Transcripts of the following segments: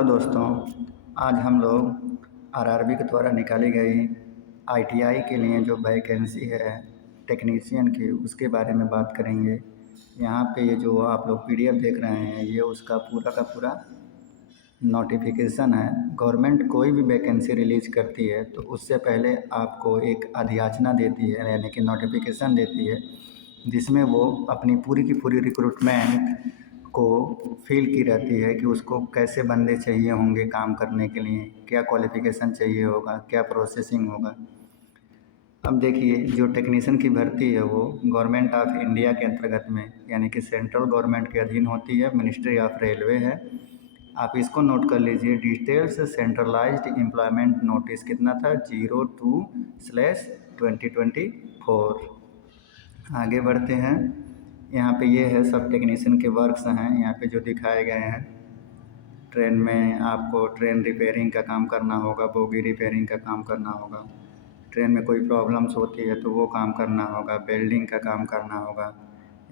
Hello दोस्तों, आज हम लोग आरआरबी के द्वारा निकाली गई आईटीआई के लिए जो वैकेंसी है टेक्नीशियन की, उसके बारे में बात करेंगे। यहाँ पे ये जो आप लोग पीडीएफ देख रहे हैं, ये उसका पूरा का पूरा नोटिफिकेशन है। गवर्नमेंट कोई भी वैकेंसी रिलीज़ करती है तो उससे पहले आपको एक अधियाचना देती है, यानी कि नोटिफिकेशन देती है, जिसमें वो अपनी पूरी की पूरी रिक्रूटमेंट को फिल की रहती है कि उसको कैसे बंदे चाहिए होंगे काम करने के लिए, क्या क्वालिफ़िकेशन चाहिए होगा, क्या प्रोसेसिंग होगा। अब देखिए, जो टेक्नीशियन की भर्ती है वो गवर्नमेंट ऑफ इंडिया के अंतर्गत में, यानी कि सेंट्रल गवर्नमेंट के अधीन होती है, मिनिस्ट्री ऑफ रेलवे है। आप इसको नोट कर लीजिए। डिटेल्स सेंट्रलाइज्ड एम्प्लॉयमेंट नोटिस कितना था, 02/2024। आगे बढ़ते हैं। यहाँ पे ये है सब टेक्नीशियन के वर्क्स हैं, यहाँ पे जो दिखाए गए हैं। ट्रेन में आपको ट्रेन रिपेयरिंग का काम करना होगा, बोगी रिपेयरिंग का काम करना होगा, ट्रेन में कोई प्रॉब्लम्स होती है तो वो काम करना होगा, वेल्डिंग का काम करना होगा।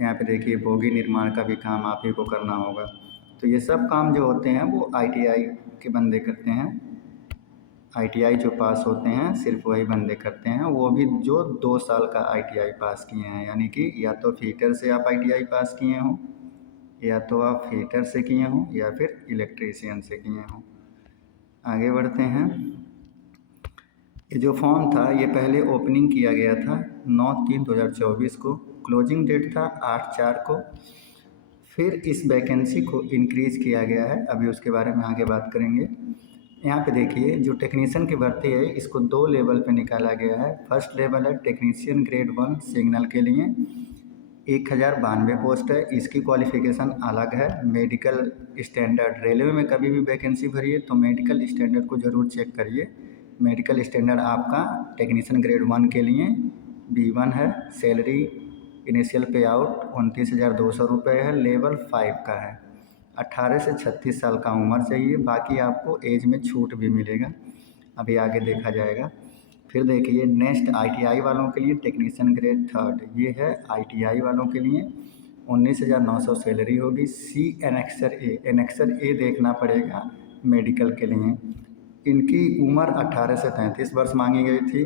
यहाँ पे देखिए बोगी निर्माण का भी काम आप ही को करना होगा। तो ये सब काम जो होते हैं वो आईटीआई के बंदे करते हैं। आईटीआई जो पास होते हैं सिर्फ वही बंदे करते हैं, वो भी जो 2 साल का आईटीआई पास किए हैं, यानी कि या तो फिटर से आप आईटीआई पास किए हों, या तो आप फिटर से किए हों, या फिर इलेक्ट्रीशियन से किए हों। आगे बढ़ते हैं। ये जो फॉर्म था ये पहले ओपनिंग किया गया था 9/3/2024 को, क्लोजिंग डेट था 8/4 को। फिर इस वैकेंसी को इंक्रीज़ किया गया है, अभी उसके बारे में आगे बात करेंगे। यहाँ पे देखिए, जो टेक्नीशियन की भर्ती है इसको 2 लेवल पे निकाला गया है। फर्स्ट लेवल है टेक्नीशियन ग्रेड 1 सिग्नल के लिए, 1092 पोस्ट है। इसकी क्वालिफ़िकेशन अलग है। मेडिकल स्टैंडर्ड, रेलवे में कभी भी वैकेंसी भरिए तो मेडिकल स्टैंडर्ड को ज़रूर चेक करिए। मेडिकल स्टैंडर्ड आपका टेक्नीशियन ग्रेड 1 के लिए B1 है। सैलरी इनिशियल पे आउट 29,200 रुपये है। लेवल 5 का है। 18 से 36 साल का उम्र चाहिए, बाकी आपको एज में छूट भी मिलेगा, अभी आगे देखा जाएगा। फिर देखिए नेक्स्ट आईटीआई वालों के लिए टेक्नीशियन ग्रेड 3, ये है आईटीआई वालों के लिए 19,900 सैलरी होगी। सी एनेक्सर ए, एनेक्सर ए देखना पड़ेगा मेडिकल के लिए। इनकी उम्र 18 से 33 वर्ष मांगी गई थी।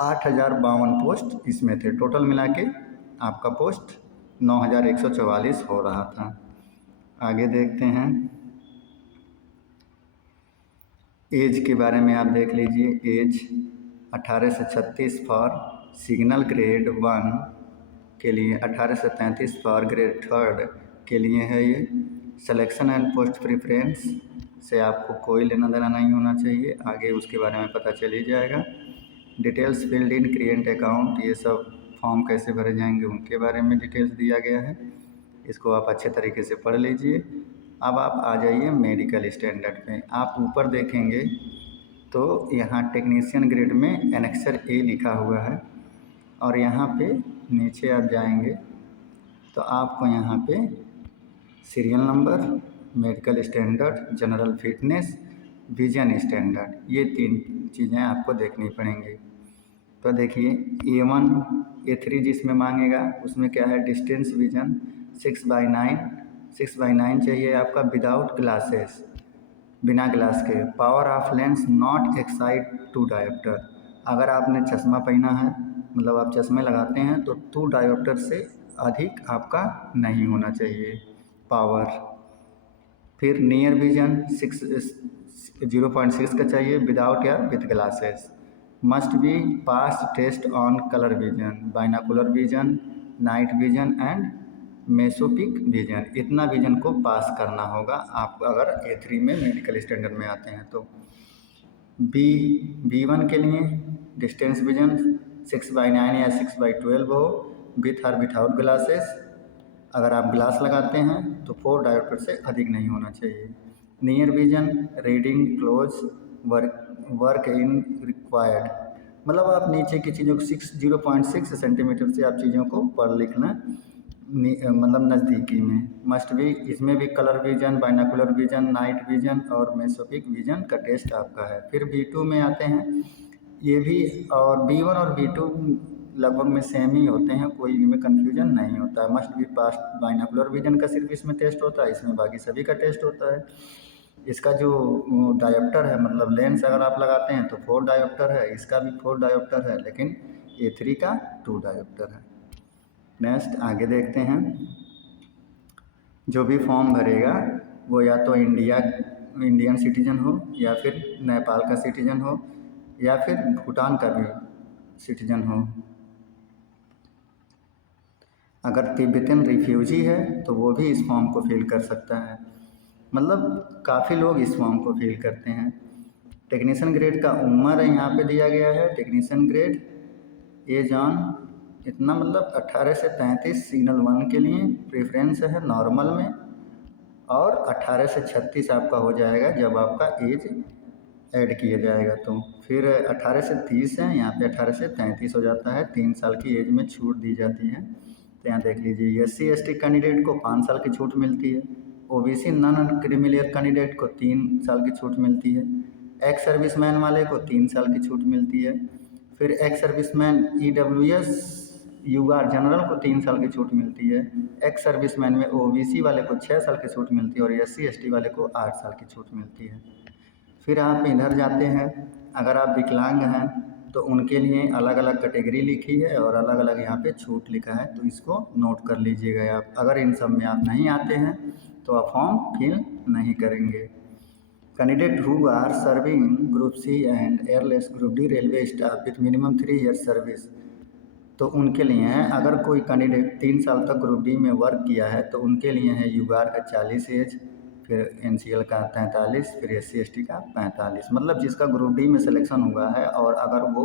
8,052 पोस्ट इसमें थे, टोटल मिला के आपका पोस्ट 9,144 हो रहा था। आगे देखते हैं। एज के बारे में आप देख लीजिए। एज 18 से 36 फॉर सिग्नल ग्रेड 1 के लिए, 18 से 33 फॉर ग्रेड 3 के लिए है ये। सिलेक्शन एंड पोस्ट प्रेफरेंस से आपको कोई लेना देना नहीं होना चाहिए, आगे उसके बारे में पता चल ही जाएगा। Details filled in create account, ये सब फॉर्म कैसे भरे जाएंगे उनके बारे में डिटेल्स दिया गया है, इसको आप अच्छे तरीके से पढ़ लीजिए। अब आप आ जाइए मेडिकल स्टैंडर्ड पे। आप ऊपर देखेंगे तो यहाँ टेक्नीशियन ग्रेड में एनेक्सर ए लिखा हुआ है, और यहाँ पे नीचे आप जाएंगे तो आपको यहाँ पे serial number, medical standard, general fitness, vision standard, ये 3 चीज़ें आपको देखनी पड़ेंगी। तो देखिए A1 A3 जिसमें मांगेगा उसमें क्या है, डिस्टेंस विजन 6/9 चाहिए आपका, विदाउट ग्लासेस, बिना ग्लास के। Power of lens not Exide 2 dioptre, अगर आपने चश्मा पहना है, मतलब आप चश्मे लगाते हैं तो 2 डायोप्टर से अधिक आपका नहीं होना चाहिए पावर। फिर नियर विजन 0.6 का चाहिए, विदाउट या with glasses. Must be pass test on colour vision, binocular vision, night vision and mesopic vision, इतना विजन को पास करना होगा आप अगर A3 में मेडिकल स्टैंडर्ड में आते हैं तो। B1 के लिए डिस्टेंस विजन 6/9 या 6/12 हो, विथ और विथआउट ग्लासेस। अगर आप ग्लास लगाते हैं तो 4 डायोप्टर से अधिक नहीं होना चाहिए। Near vision reading close work in required, मतलब आप नीचे की चीज़ों को 0.6 सेंटीमीटर से आप चीज़ों को पढ़ लिखना, मतलब नज़दीकी में। मस्ट भी, इसमें भी colour vision, binocular vision, night vision और मेसोपिक विजन का टेस्ट आपका है। फिर B2 में आते हैं, ये भी, और B1 और B2 लगभग में सेम ही होते हैं, कोई इनमें कन्फ्यूजन नहीं होता है। Must be pass binocular vision का सिर्फ इसमें टेस्ट होता है, इसमें बाकी सभी का टेस्ट होता है। इसका जो डायोप्टर है, मतलब लेंस अगर आप लगाते हैं तो 4 डायोप्टर है, इसका भी 4 डायोप्टर है, लेकिन A3 का 2 डायोप्टर है। नेक्स्ट आगे देखते हैं। जो भी फॉर्म भरेगा वो या तो इंडियन सिटीजन हो, या फिर नेपाल का सिटीजन हो, या फिर भूटान का भी सिटीजन हो। अगर तिब्बतन रिफ्यूजी है तो वो भी इस फॉर्म को फिल कर सकता है। मतलब काफ़ी लोग इस फॉर्म को फिल करते हैं। टेक्नीशियन ग्रेड का उम्र यहाँ पे दिया गया है। टेक्नीशियन ग्रेड एज ऑन इतना, मतलब 18 से 33 सिग्नल 1 के लिए प्रेफरेंस है नॉर्मल में, और 18 से 36 आपका हो जाएगा जब आपका एज ऐड किया जाएगा। तो फिर 18 से 30 है, यहाँ पे 18 से 33 हो जाता है, 3 साल की एज में छूट दी जाती है। तो यहाँ देख लीजिए, SC/ST कैंडिडेट को 5 साल की छूट मिलती है, OBC नॉन क्रीमिलियर कैंडिडेट को 3 साल की छूट मिलती है, एक्स सर्विसमैन वाले को 3 साल की छूट मिलती है, फिर ex serviceman EWS UR general को 3 साल की छूट मिलती है, एक्स सर्विसमैन में OBC वाले को 6 साल की छूट मिलती है, और SC/ST वाले को 8 साल की छूट मिलती है। फिर आप इधर जाते हैं, अगर आप विकलांग हैं तो उनके लिए अलग अलग कैटेगरी लिखी है और अलग अलग यहाँ पे छूट लिखा है, तो इसको नोट कर लीजिएगा आप। अगर इन सब में आप नहीं आते हैं तो आप फॉर्म फिल नहीं करेंगे। Candidate who are serving group C and airless group D railway staff with minimum 3 years service, तो उनके लिए है। अगर कोई कैंडिडेट 3 साल तक ग्रुप D में वर्क किया है तो उनके लिए है UR का 40 एज, फिर NCL का 43, फिर SC/ST का 45। मतलब जिसका ग्रुप D में सिलेक्शन हुआ है और अगर वो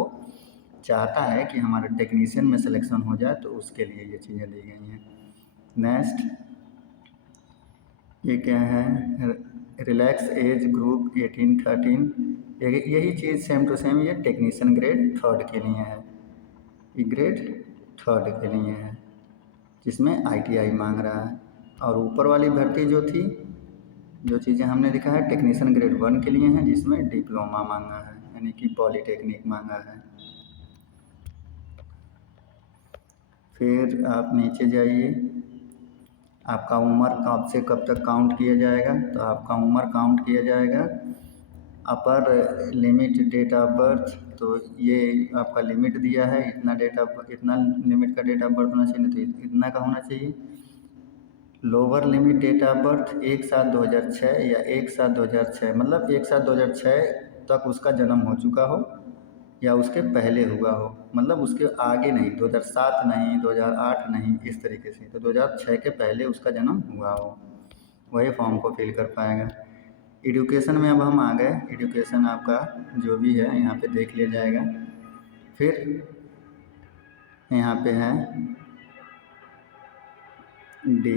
चाहता है कि हमारे टेक्नीशियन में सिलेक्शन हो जाए तो उसके लिए ये चीज़ें दी गई हैं। नेक्स्ट ये क्या है, रिलैक्स एज ग्रुप 18-13, यही चीज़ सेम टू सेम ये टेक्नीशियन ग्रेड 3rd के लिए है। ये ग्रेड 3rd के लिए है जिसमें ITI मांग रहा है। और ऊपर वाली भर्ती जो थी, जो चीज़ें हमने लिखा है, टेक्नीशियन ग्रेड 1 के लिए है जिसमें डिप्लोमा मांगा है, यानी कि पॉलीटेक्निक मांगा है। फिर आप नीचे जाइए, आपका उम्र कब से कब तक काउंट किया जाएगा, तो आपका उम्र काउंट किया जाएगा। Upper limit date of birth, तो ये आपका लिमिट दिया है, इतना लिमिट का डेट ऑफ बर्थ होना चाहिए, तो इतना का होना चाहिए। Lower limit date of birth 1/7/2006 या 1/7/2006, मतलब 1/7/2006 तक उसका जन्म हो चुका हो या उसके पहले हुआ हो, मतलब उसके आगे नहीं, 2007 नहीं, 2008 नहीं, इस तरीके से। तो 2006 के पहले उसका जन्म हुआ हो, वही फॉर्म को फिल कर पाएगा। एजुकेशन में अब हम आ गए। एजुकेशन आपका जो भी है यहाँ पे देख लिया जाएगा। फिर यहाँ पे है D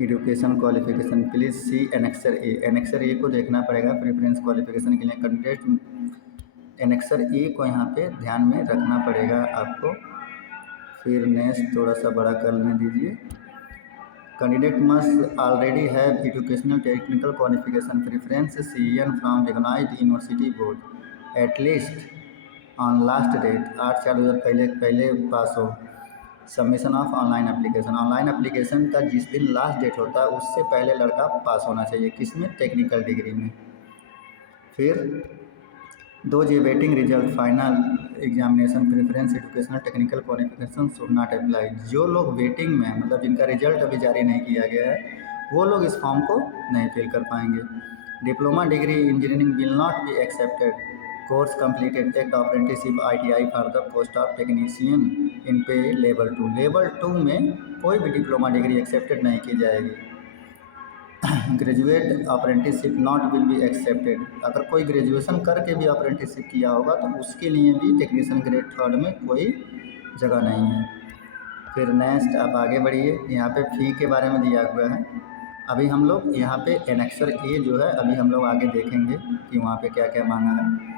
education qualification, please see annexure A. Annexure A को देखना पड़ेगा प्रेफरेंस क्वालिफिकेशन के लिए। कैंडिडेट एनेक्सर ए को यहाँ पे ध्यान में रखना पड़ेगा आपको। फिर नेक्स्ट थोड़ा सा बड़ा कर लेने दीजिए। Candidate must already have educational technical qualification preference CN from recognised university board at least on last date 8/4/2000 पहले पास हो। Submission of online application, online application का जिस दिन लास्ट डेट होता है उससे पहले लड़का पास होना चाहिए, किसमें, टेक्निकल डिग्री में। फिर दो जे waiting result final examination preference educational technical qualification should not apply. जो लोग वेटिंग में, मतलब जिनका रिजल्ट अभी जारी नहीं किया गया है, वो लोग इस फॉर्म को नहीं फिल कर पाएंगे। Diploma degree engineering will not be accepted. Course completed act apprenticeship ITI for the post of technician in pay level 2। Level 2 में कोई भी डिप्लोमा डिग्री एक्सेप्टेड नहीं की जाएगी। Graduate apprenticeship not will be accepted. अगर कोई ग्रेजुएशन करके भी अप्रेंटिसशिप किया होगा तो उसके लिए भी टेक्नीशियन ग्रेड 3rd में कोई जगह नहीं है। फिर नेक्स्ट आप आगे बढ़िए, यहाँ पे फ़ी के बारे में दिया हुआ है। अभी हम लोग यहाँ पे एनेक्सर ए जो है, अभी हम लोग आगे देखेंगे कि वहाँ पे क्या क्या मांगा है।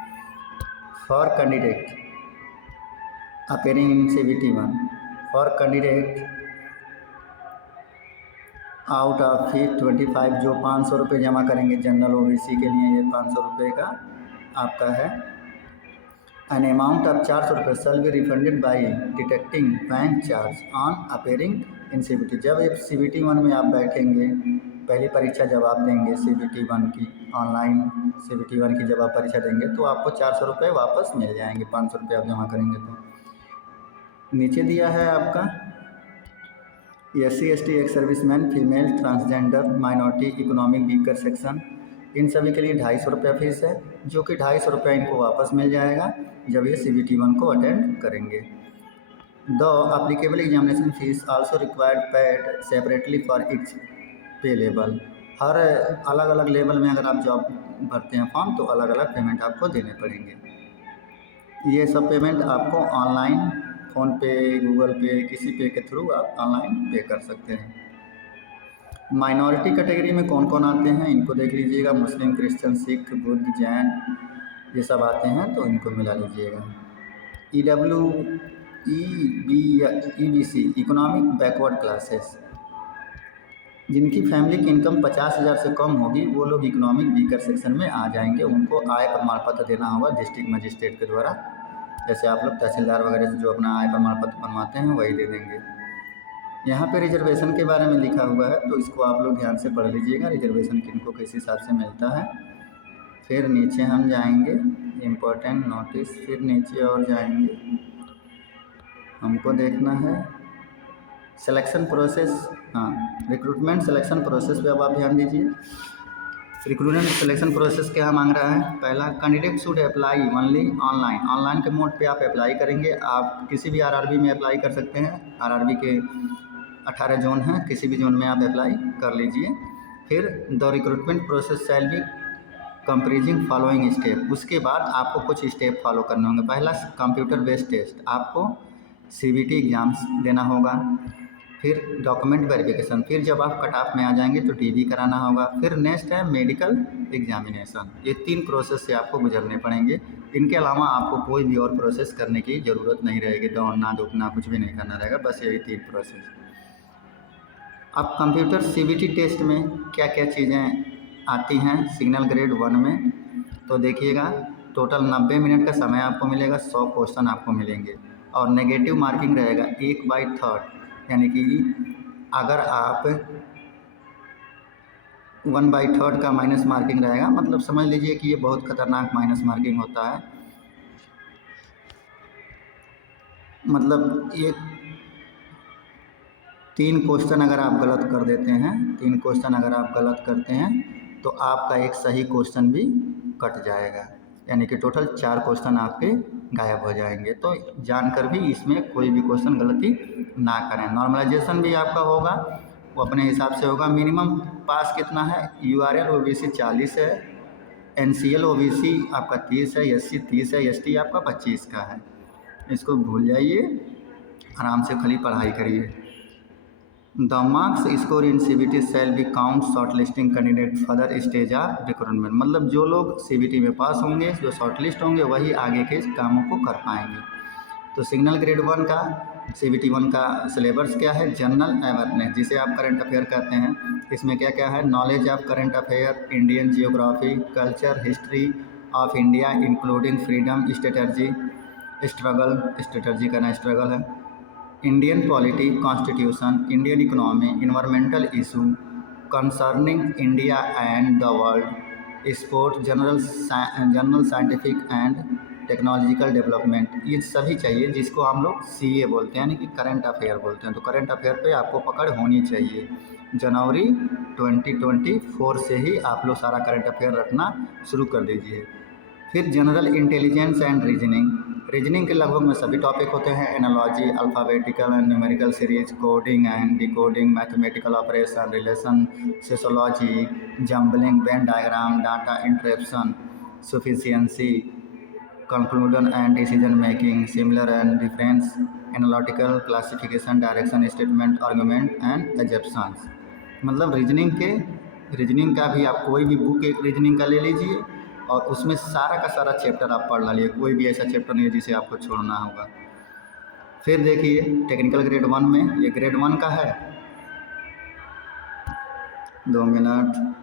For candidate appearing in CBT 1, for candidate out of fee 25, जो 500 रुपये जमा करेंगे जनरल OBC के लिए, ये 500 रुपये का आपका है। एन अमाउंट ऑफ 400 रुपये shall be refunded by deducting bank charge on appearing in CBT। जब ये CBT 1 में आप बैठेंगे, पहली परीक्षा जब आप देंगे CBT 1 की, ऑनलाइन CBT 1 की जब आप परीक्षा देंगे तो आपको 400 रुपये वापस मिल जाएंगे, 500 रुपये आप जमा करेंगे तो। नीचे दिया है आपका SC ST ex serviceman, female, transgender, minority, economic weaker section, इन सभी के लिए 250 रुपये फीस है, जो कि 250 रुपये इनको वापस मिल जाएगा जब ये CBT 1 को अटेंड करेंगे। The applicable examination fees also required paid separately for each पे लेवल। हर अलग अलग लेवल में अगर आप जॉब भरते हैं फॉर्म तो अलग अलग पेमेंट आपको देने पड़ेंगे। ये सब पेमेंट आपको ऑनलाइन फ़ोनपे, गूगल पे, किसी पे के थ्रू आप ऑनलाइन पे कर सकते हैं। माइनॉरिटी कैटेगरी में कौन कौन आते हैं इनको देख लीजिएगा। मुस्लिम, क्रिश्चियन, सिख, बुद्ध, जैन, ये सब आते हैं तो इनको मिला लीजिएगा। EBC इकोनॉमिक बैकवर्ड क्लासेस, जिनकी फैमिली की इनकम 50,000 से कम होगी वो लोग इकोनॉमिक वीकर सेक्शन में आ जाएंगे। उनको आय प्रमाण पत्र देना होगा डिस्ट्रिक्ट मजिस्ट्रेट के द्वारा। जैसे आप लोग तहसीलदार वगैरह से जो अपना आय प्रमाण पत्र बनवाते हैं वही दे देंगे। यहाँ पे रिजर्वेशन के बारे में लिखा हुआ है तो इसको आप लोग ध्यान से पढ़ लीजिएगा, रिजर्वेशन किनको किस हिसाब से मिलता है। फिर नीचे हम जाएंगे, इम्पोर्टेंट नोटिस, फिर नीचे और जाएंगे, हमको देखना है सिलेक्शन प्रोसेस। हाँ, रिक्रूटमेंट सिलेक्शन प्रोसेस पे अब आप ध्यान दीजिए। रिक्रूटमेंट सिलेक्शन प्रोसेस क्या मांग रहा है? पहला, candidate should apply only online. Online के मोड पे आप अप्लाई करेंगे। आप किसी भी RRB में अप्लाई कर सकते हैं। RRB के 18 जोन हैं, किसी भी जोन में आप अप्लाई कर लीजिए। फिर the recruitment process shall be comprising following step. उसके बाद आपको कुछ स्टेप फॉलो करने होंगे। पहला, कंप्यूटर बेस्ड टेस्ट, आपको CBT एग्ज़ाम्स देना होगा। फिर डॉक्यूमेंट वेरिफिकेशन, फिर जब आप कट ऑफ में आ जाएंगे तो DV कराना होगा। फिर नेक्स्ट है मेडिकल एग्जामिनेशन। ये 3 प्रोसेस से आपको गुजरने पड़ेंगे। इनके अलावा आपको कोई भी और प्रोसेस करने की ज़रूरत नहीं रहेगी। दौड़ना धूपना कुछ भी नहीं करना रहेगा, बस यही 3 प्रोसेस। अब कंप्यूटर CBT टेस्ट में क्या क्या चीज़ें आती हैं सिग्नल ग्रेड 1 में, तो देखिएगा टोटल 90 मिनट का समय आपको मिलेगा, 100 क्वेश्चन आपको मिलेंगे और नेगेटिव मार्किंग रहेगा 1/3। यानी कि अगर आप 1/3 का माइनस मार्किंग रहेगा, मतलब समझ लीजिए कि ये बहुत खतरनाक माइनस मार्किंग होता है। मतलब ये 3 क्वेश्चन अगर आप गलत कर देते हैं, 3 क्वेश्चन अगर आप गलत करते हैं तो आपका एक सही क्वेश्चन भी कट जाएगा। यानी कि टोटल 4 क्वेश्चन आपके गायब हो जाएंगे। तो जानकर भी इसमें कोई भी क्वेश्चन गलती ना करें। नॉर्मलाइजेशन भी आपका होगा, वो अपने हिसाब से होगा। मिनिमम पास कितना है? URL OBC 40 है, NCL OBC आपका 30 है, SC 30 है, ST आपका 25 का है। इसको भूल जाइए, आराम से खाली पढ़ाई करिए। The marks score in CBT shall be count short listing candidate further stage of recruitment. मतलब जो लोग CBT में पास होंगे, जो शॉर्ट लिस्ट होंगे, वही आगे के कामों को कर पाएंगे। तो सिग्नल ग्रेड 1 का CBT 1 का सिलेबस क्या है? जनरल अवेयरनेस, जिसे आप करंट अफेयर कहते हैं। इसमें क्या क्या है? Knowledge of current affair, Indian geography, culture, history of India including freedom strategy, strategy का ना स्ट्रगल है, Indian polity, constitution, Indian economy, environmental issue concerning India and the world, sport, general scientific and technological development. ये सभी चाहिए, जिसको हम लोग CA बोलते हैं, यानी कि करंट अफेयर बोलते हैं। तो करंट अफेयर पे आपको पकड़ होनी चाहिए। जनवरी 2024 से ही आप लोग सारा करंट अफेयर रखना शुरू कर दीजिए। फिर जनरल इंटेलिजेंस एंड रीजनिंग के लगभग में सभी टॉपिक होते हैं। Analogy, alphabetical and numerical series, coding and decoding, mathematical operation, relation, sociology, jumbling, venn diagram, data interpretation, sufficiency, conclusion and decision making, similar and difference, analytical, classification, direction statement, argument and assumptions. मतलब reasoning का भी आप कोई भी book एक reasoning का ले लीजिए और उसमें सारा का सारा चैप्टर आप पढ़ डालिए। कोई भी ऐसा चैप्टर नहीं है जिसे आपको छोड़ना होगा। फिर देखिए टेक्निकल ग्रेड 1 में, ये ग्रेड 1 का है। 2 मिनट,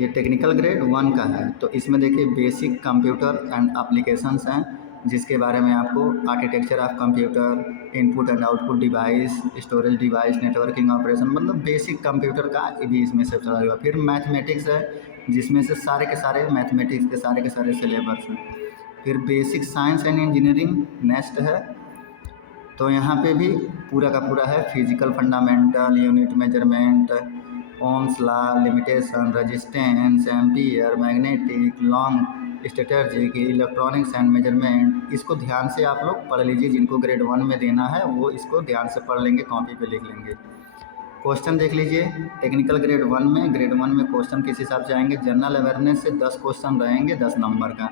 ये टेक्निकल ग्रेड 1 का है। तो इसमें देखिए बेसिक कंप्यूटर एंड एप्लीकेशंस हैं, जिसके बारे में आपको architecture of computer, input and output device, storage device, networking operation, मतलब बेसिक कंप्यूटर का भी इसमें से चला हुआ। फिर मैथमेटिक्स है, जिसमें से सारे के सारे मैथमेटिक्स के सारे सिलेबस हैं। फिर basic science and engineering next है, तो यहाँ पे भी पूरा का पूरा है। Physical fundamental, unit measurement, Ohm's law, limitation, resistance, ampere, magnetic, long strategic, electronics and measurement. इसको ध्यान से आप लोग पढ़ लीजिए, जिनको ग्रेड 1 में देना है वो इसको ध्यान से पढ़ लेंगे, कॉपी पे लिख लेंगे। क्वेश्चन देख लीजिए, टेक्निकल ग्रेड 1 में क्वेश्चन किस हिसाब से आएंगे। जनरल अवेयरनेस से 10 क्वेश्चन रहेंगे 10 नंबर का।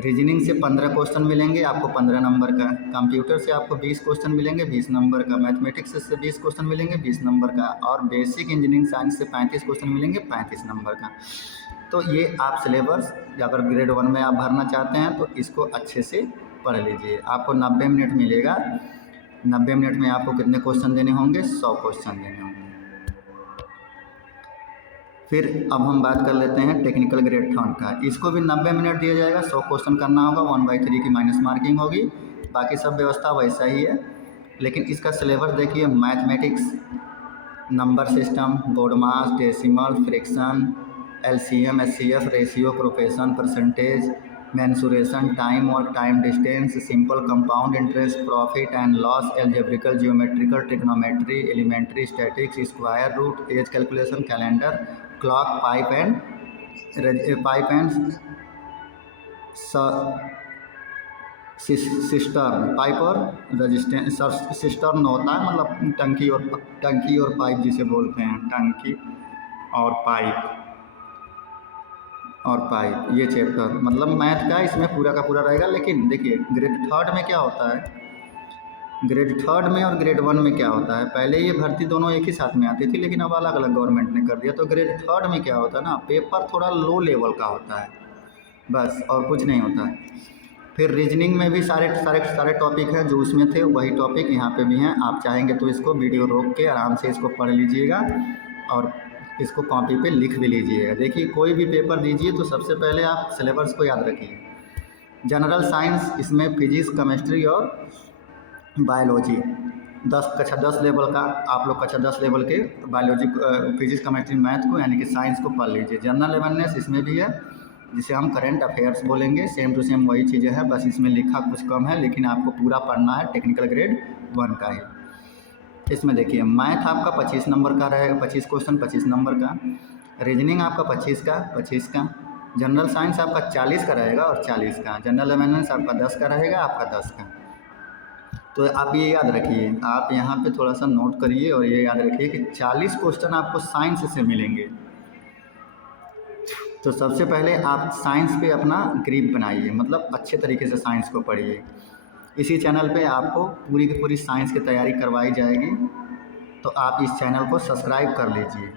रीजनिंग से 15 क्वेश्चन मिलेंगे आपको 15 नंबर का। कंप्यूटर से आपको 20 क्वेश्चन मिलेंगे 20 नंबर का। मैथमेटिक्स से 20 क्वेश्चन मिलेंगे 20 नंबर का। और बेसिक इंजीनियरिंग साइंस से 35 क्वेश्चन मिलेंगे 35 नंबर का। तो ये आप सिलेबस अगर ग्रेड 1 में आप भरना चाहते हैं तो इसको अच्छे से पढ़ लीजिए। आपको 90 मिनट मिलेगा। 90 मिनट में आपको कितने क्वेश्चन देने होंगे? 100 क्वेश्चन देने होंगे। फिर अब हम बात कर लेते हैं टेक्निकल ग्रेड 3 का। इसको भी 90 मिनट दिया जाएगा, 100 क्वेश्चन करना होगा, 1/3 की माइनस मार्किंग होगी। बाकी सब व्यवस्था वैसा ही है, लेकिन इसका सिलेबस देखिए। Mathematics, number system, BODMAS, decimal, fraction, LCM, HCF, ratio, proportion, percentage, mensuration, time और time distance, simple compound interest, profit and loss, algebraical, geometrical, trigonometry, elementary statistics, square root, age calculation, calendar, clock, pipe and cistern. Pipe और resistance, cistern होता है मतलब टंकी और pipe जिसे बोलते हैं, टंकी और पाइप ये चैप्टर मतलब मैथ का इसमें पूरा का पूरा रहेगा। लेकिन देखिए ग्रेड 3 में क्या होता है, ग्रेड 3 में और ग्रेड 1 में क्या होता है। पहले ये भर्ती दोनों एक ही साथ में आती थी, लेकिन अब अलग अलग गवर्नमेंट ने कर दिया। तो ग्रेड 3 में क्या होता है ना, पेपर थोड़ा लो लेवल का होता है, बस और कुछ नहीं होता है। फिर रीजनिंग में भी सारे टॉपिक हैं जो उसमें थे, वही टॉपिक यहाँ पे भी हैं। आप चाहेंगे तो इसको वीडियो रोक के आराम से इसको पढ़ लीजिएगा और इसको कॉपी पे लिख भी लीजिएगा। देखिए कोई भी पेपर दीजिए तो सबसे पहले आप सिलेबस को याद रखिए। जनरल साइंस, इसमें फिजिक्स, केमिस्ट्री और बायोलॉजी 10 लेवल का, आप लोग कक्षा 10 लेवल के बायोलॉजी, फिजिक्स, केमिस्ट्री, मैथ को यानी कि साइंस को पढ़ लीजिए। जनरल अवेयरनेस इसमें भी है, जिसे हम करंट अफेयर्स बोलेंगे। सेम टू सेम वही चीज़ें हैं, बस इसमें लिखा कुछ कम है, लेकिन आपको पूरा पढ़ना है टेक्निकल ग्रेड 1 का ही। इसमें देखिए मैथ आपका 25 नंबर का रहेगा, 25 क्वेश्चन 25 नंबर का। रीजनिंग आपका 25 का। जनरल साइंस आपका 40 का रहेगा और 40 का। जनरल अवेयरनेस आपका 10 का रहेगा, आपका 10 का। तो आप ये याद रखिए, आप यहाँ पे थोड़ा सा नोट करिए और ये याद रखिए कि 40 क्वेश्चन आपको साइंस से मिलेंगे। तो सबसे पहले आप साइंस पे अपना ग्रिप बनाइए, मतलब अच्छे तरीके से साइंस को पढ़िए। इसी चैनल पे आपको पूरी की पूरी साइंस की तैयारी करवाई जाएगी, तो आप इस चैनल को सब्सक्राइब कर लीजिए।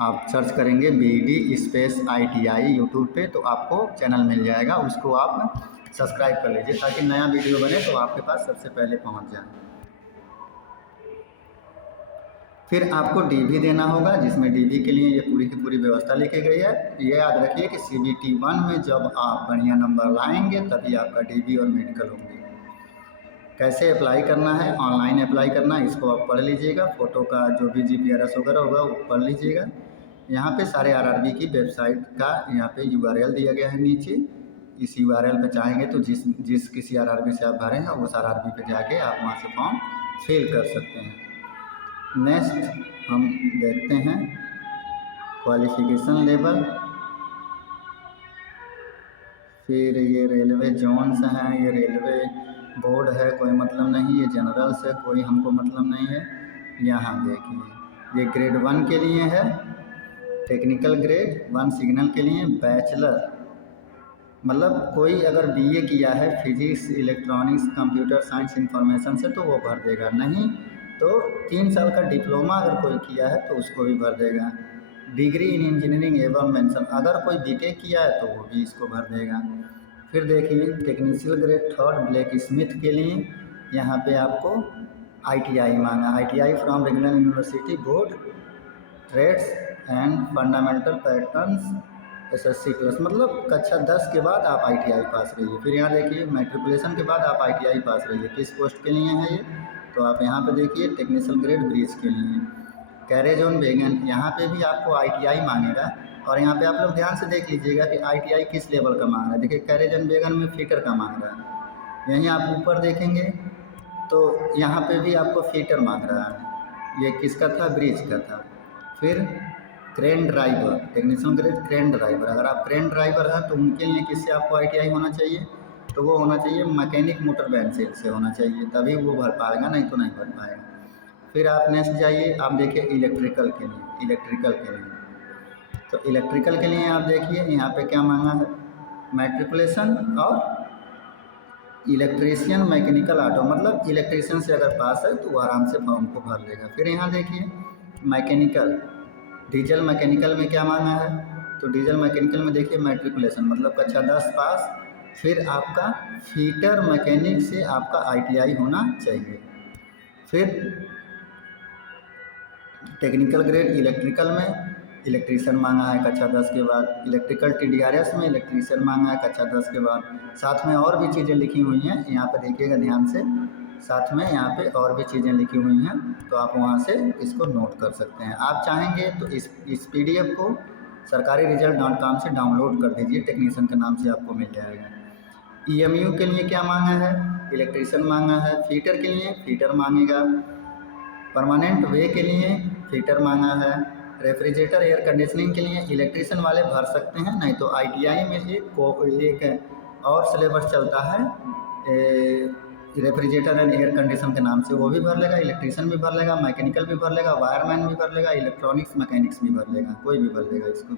आप सर्च करेंगे BD/ITI यूट्यूब पे तो आपको चैनल मिल जाएगा, उसको आप सब्सक्राइब कर लीजिए ताकि नया वीडियो बने तो आपके पास सबसे पहले पहुंच जाए। फिर आपको DV देना होगा, जिसमें DV के लिए ये पूरी की पूरी व्यवस्था लिखी गई है। ये याद रखिए कि CBT 1 में जब आप बढ़िया नंबर लाएंगे तभी आपका DV और मेडिकल होंगे। कैसे अप्लाई करना है, ऑनलाइन अप्लाई करना है, इसको आप पढ़ लीजिएगा। फ़ोटो का जो भी GPRS वगैरह होगा वो पढ़ लीजिएगा। यहाँ पे सारे RRB की वेबसाइट का यहाँ पे URL दिया गया है नीचे। इस URL पे चाहेंगे तो जिस किसी RRB से आप भरे हैं उस RRB पे जाके आप वहाँ से फॉर्म फिल कर सकते हैं। नेक्स्ट हम देखते हैं क्वालिफ़िकेशन लेवल। फिर ये रेलवे जोन्स हैं, ये रेलवे बोर्ड है, कोई मतलब नहीं। ये जनरल से कोई हमको मतलब नहीं है। यहाँ देखिए ये ग्रेड 1 के लिए है, टेक्निकल ग्रेड 1 सिग्नल के लिए बैचलर, मतलब कोई अगर BA किया है physics, electronics, computer science, information से तो वो भर देगा। नहीं तो 3 साल का डिप्लोमा अगर कोई किया है तो उसको भी भर देगा। डिग्री इन इंजीनियरिंग एवं मेंशन, अगर कोई BTech किया है तो वो भी इसको भर देगा। फिर देखिए टेक्निकल ग्रेड 3 ब्लैक स्मिथ के लिए यहाँ पे आपको ITI मांगा। ITI from regional university board, trades and fundamental patterns SSC plus मतलब कक्षा 10 के बाद आप ITI पास रहिए। फिर यहाँ देखिए मैट्रिकुलेशन के बाद आप ITI पास रहिए। किस पोस्ट के लिए है ये, तो आप यहाँ पे देखिए टेक्निकल ग्रेड ब्रिज के लिए। कैरेज ऑन वैगन, यहाँ पे भी आपको ITI मांगेगा। और यहाँ पे आप लोग ध्यान से देख लीजिएगा कि ITI किस लेवल का मांग रहा है। देखिए कैरेज ऑन वैगन में फीटर का मांग रहा है। यहीं आप ऊपर देखेंगे तो यहाँ पे भी आपको फीटर मांग रहा है। ये किसका था, ब्रिज का था। फिर crane driver, technician grade crane driver, अगर आप क्रेन ड्राइवर हैं तो उनके लिए किससे आपको ITI होना चाहिए, तो वो होना चाहिए मैकेनिक मोटर व्हीकल से होना चाहिए, तभी वो भर पाएगा, नहीं तो नहीं भर पाएगा। फिर आप नेक्स्ट जाइए, आप देखिए इलेक्ट्रिकल के लिए, तो इलेक्ट्रिकल के लिए आप देखिए यहाँ पे क्या मांगा है, मैट्रिकुलेशन और इलेक्ट्रीशियन मैकेनिकल ऑटो, मतलब इलेक्ट्रीशियन से अगर पास है तो वो आराम से फॉर्म को भर लेगा। फिर यहाँ देखिए मैकेनिकल, डीजल मैकेनिकल में क्या मांगा है, तो डीजल मैकेनिकल में देखिए मैट्रिकुलेशन मतलब कक्षा 10 पास, फिर आपका फीटर मैकेनिक से आपका ITI होना चाहिए। फिर टेक्निकल ग्रेड इलेक्ट्रिकल में इलेक्ट्रीशियन मांगा है कक्षा 10 के बाद, इलेक्ट्रिकल TDRS में इलेक्ट्रीशियन मांगा है कक्षा 10 के बाद। साथ में और भी चीज़ें लिखी हुई हैं, यहाँ पर देखिएगा ध्यान से, साथ में यहाँ पे और भी चीज़ें लिखी हुई हैं, तो आप वहाँ से इसको नोट कर सकते हैं। आप चाहेंगे तो इस PDF को sarkariresult.com से डाउनलोड कर दीजिए, टेक्नीशियन के नाम से आपको मिल जाएगा। EMU के लिए क्या मांगा है, इलेक्ट्रीशियन मांगा है। फीटर के लिए फीटर मांगेगा। परमानेंट वे के लिए फीटर मांगा है। रेफ्रिजरेटर एयर कंडीशनिंग के लिए इलेक्ट्रीशियन वाले भर सकते हैं, नहीं तो ITI में एक और सिलेबस चलता है रेफ्रिजरेटर एंड एयर कंडीशन के नाम से, वो भी भर लेगा, इलेक्ट्रीशियन भी भर लेगा, मैकेनिकल भी भर लेगा, वायरमैन भी भर लेगा, इलेक्ट्रॉनिक्स मैकेनिक्स भी भर लेगा, कोई भी भर लेगा इसको।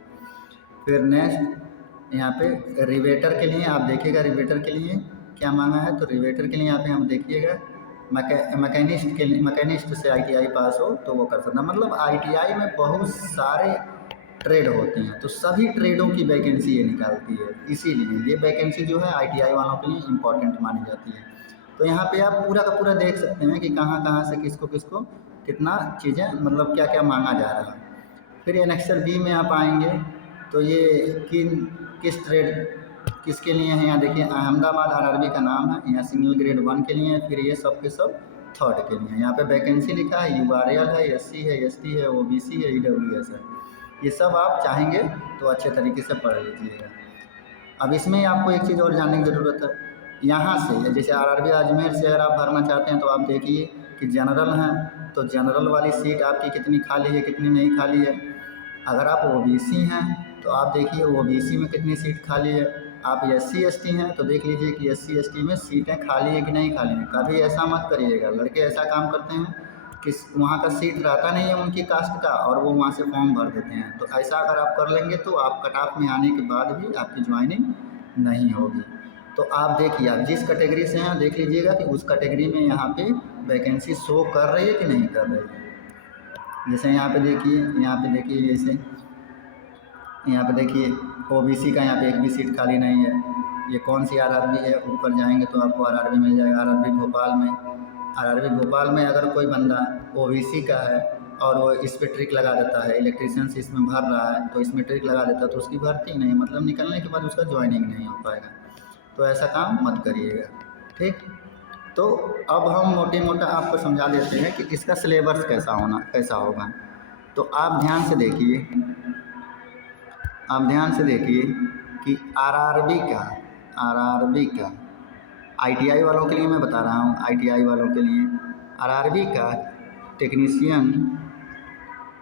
फिर नेक्स्ट यहाँ पे रिवेटर के लिए आप देखिएगा, रिवेटर के लिए क्या मांगा है, तो रिवेटर के लिए यहाँ पे हम देखिएगा मैकेनिस्ट से ITI पास हो तो वो कर सकता है। मतलब ITI में बहुत सारे ट्रेड होते हैं, तो सभी ट्रेडों की वैकेंसी ये निकालती है, इसीलिए ये वैकेंसी जो है ITI वालों के लिए इम्पॉर्टेंट मानी जाती है। तो यहाँ पे आप पूरा का पूरा देख सकते हैं कि कहाँ कहाँ से किसको किसको कितना चीज़ें मतलब क्या क्या मांगा जा रहा है। फिर एनेक्सर B में आप आएंगे तो ये किस ट्रेड किसके लिए है, यहाँ देखिए अहमदाबाद RRB का नाम है, यहाँ सिंगल ग्रेड 1 के लिए है। फिर ये सब के सब थर्ड के लिए, यहाँ पे वैकेंसी लिखा है, URL है, SC है, ST है, OBC है, EWS है। ये सब आप चाहेंगे तो अच्छे तरीके से पढ़ लीजिएगा। अब इसमें आपको एक चीज़ और जानने की ज़रूरत है, यहाँ से जैसे RRB अजमेर से अगर आप भरना चाहते हैं तो आप देखिए कि जनरल हैं, तो जनरल वाली सीट आपकी कितनी खाली है, कितनी नहीं खाली है। अगर आप OBC हैं तो आप देखिए OBC में कितनी सीट खाली है। आप SC ST हैं तो देख लीजिए कि SC ST में सीटें खाली है कि नहीं खाली है। कभी ऐसा मत करिएगा, लड़के ऐसा काम करते हैं कि वहाँ का सीट रहता नहीं है उनकी कास्ट का और वो वहाँ से फॉर्म भर देते हैं। तो ऐसा अगर आप कर लेंगे तो आप कट ऑफ में आने के बाद भी आपकी ज्वाइनिंग नहीं होगी। तो आप देखिए, आप जिस कैटेगरी से हैं देख लीजिएगा कि उस कैटेगरी में यहाँ पे वैकेंसी शो कर रही है कि नहीं कर रही है। जैसे यहाँ पे देखिए जैसे यहाँ पे देखिए OBC का यहाँ पे एक भी सीट खाली नहीं है। ये कौन सी RRB है, ऊपर जाएंगे तो आपको RRB मिल जाएगा। RRB भोपाल में अगर कोई बंदा OBC का है और वो इस पर ट्रिक लगा देता है, इलेक्ट्रीशियन से इसमें भर रहा है तो इसमें ट्रिक लगा देता है, तो उसकी भर्ती नहीं, मतलब निकलने के बाद उसका ज्वाइनिंग नहीं हो पाएगा। तो ऐसा काम मत करिएगा, ठीक। तो अब हम मोटा आपको समझा देते हैं कि इसका सिलेबस कैसा होगा। तो आप ध्यान से देखिए कि RRB का ITI वालों के लिए मैं बता रहा हूँ, ITI वालों के लिए RRB का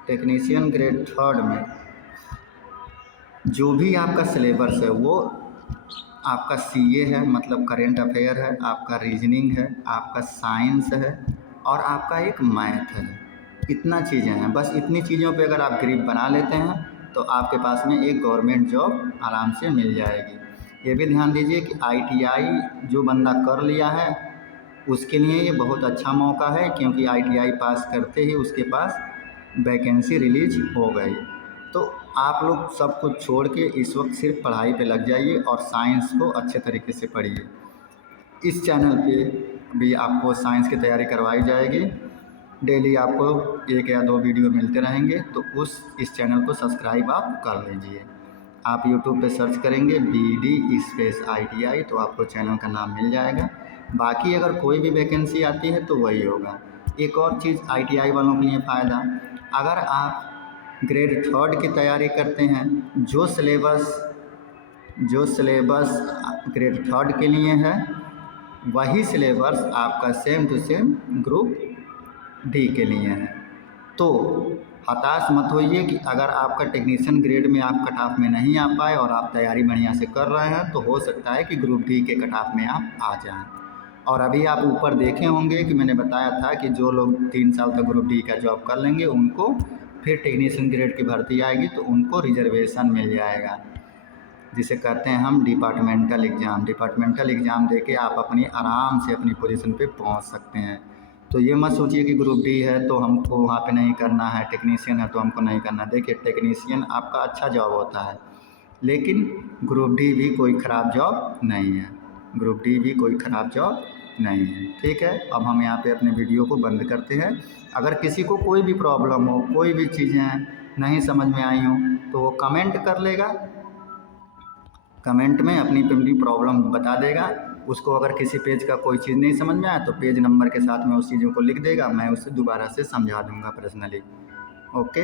टेक्नीशियन ग्रेड 3 में जो भी आपका सिलेबस है वो आपका CA है, मतलब करेंट अफेयर है, आपका रीजनिंग है, आपका साइंस है और आपका एक मैथ है। इतना चीज़ें हैं, बस इतनी चीज़ों पे अगर आप ग्रिप बना लेते हैं तो आपके पास में एक गवर्नमेंट जॉब आराम से मिल जाएगी। ये भी ध्यान दीजिए कि ITI जो बंदा कर लिया है उसके लिए ये बहुत अच्छा मौका है, क्योंकि ITI पास करते ही उसके पास वैकेंसी रिलीज हो गई। तो आप लोग सब कुछ छोड़ के इस वक्त सिर्फ पढ़ाई पे लग जाइए और साइंस को अच्छे तरीके से पढ़िए। इस चैनल पे भी आपको साइंस की तैयारी करवाई जाएगी। डेली आपको 1 या 2 वीडियो मिलते रहेंगे, तो इस चैनल को सब्सक्राइब आप कर लीजिए। आप यूट्यूब पे सर्च करेंगे BD/ITI तो आपको चैनल का नाम मिल जाएगा। बाकी अगर कोई भी वैकेंसी आती है तो वही होगा। एक और चीज़ ITI वालों के लिए फ़ायदा, अगर आप ग्रेड 3 की तैयारी करते हैं, जो सिलेबस ग्रेड 3 के लिए है वही सिलेबस आपका same to same group D के लिए है। तो हताश मत होइए कि अगर आपका टेक्नीशियन ग्रेड में आप कट ऑफ में नहीं आ पाए और आप तैयारी बढ़िया से कर रहे हैं तो हो सकता है कि ग्रुप डी के कट ऑफ में आप आ जाएं। और अभी आप ऊपर देखे होंगे कि मैंने बताया था कि जो लोग 3 साल तक ग्रुप डी का जॉब कर लेंगे उनको फिर टेक्नीशियन ग्रेड की भर्ती आएगी तो उनको रिजर्वेशन मिल जाएगा, जिसे कहते हैं हम डिपार्टमेंटल एग्ज़ाम दे के आप अपनी आराम से अपनी पोजीशन पे पहुंच सकते हैं। तो ये मत सोचिए कि ग्रुप डी है तो हमको वहाँ पे नहीं करना है, टेक्नीशियन है तो हमको नहीं करना। देखिए टेक्नीशियन आपका अच्छा जॉब होता है, लेकिन ग्रुप डी भी कोई ख़राब जॉब नहीं है, ग्रुप डी भी कोई ख़राब जॉब नहीं है। ठीक है, अब हम यहाँ पे अपने वीडियो को बंद करते हैं। अगर किसी को कोई भी प्रॉब्लम हो, कोई भी चीज़ें नहीं समझ में आई हों तो वो कमेंट कर लेगा, कमेंट में अपनी प्रॉब्लम बता देगा। उसको अगर किसी पेज का कोई चीज़ नहीं समझ में आया तो पेज नंबर के साथ में उस चीज़ों को लिख देगा, मैं उसे दोबारा से समझा दूँगा पर्सनली। ओके।